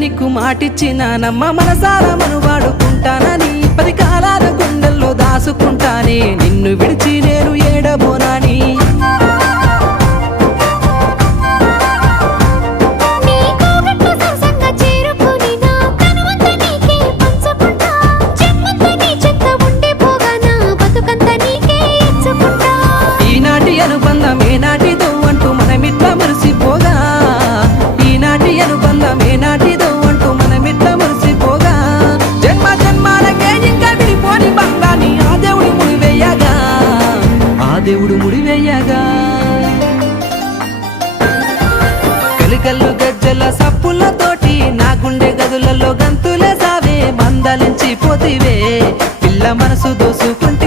నీకు మాటిచ్చినానమ్మ మనసారా మనువాడుకుంటానని 10 కాలాల గుండెల్లో దాసుకుంటానే నిన్ను విడిచి నేను ఏడబోనాని ఈనాటి అనుబంధం ఏనాటిదో అంటూ మనమిట్లా మురిసిపోగా ఈనాటి అనుబంధం ఏనాటిదో అంటూ మనమిట్లా మురిసిపోగా జన్మ జన్మాలకే ఇంకా విడిపోని బంధాన్ని ఆ దేవుడు ముడివేయగా కలికల్లు గజ్జల సప్పులతోటి నా గుండె గదులలో గంతులే సావే మందలించి పోతివే పిల్ల మనసు దోసుకుంటే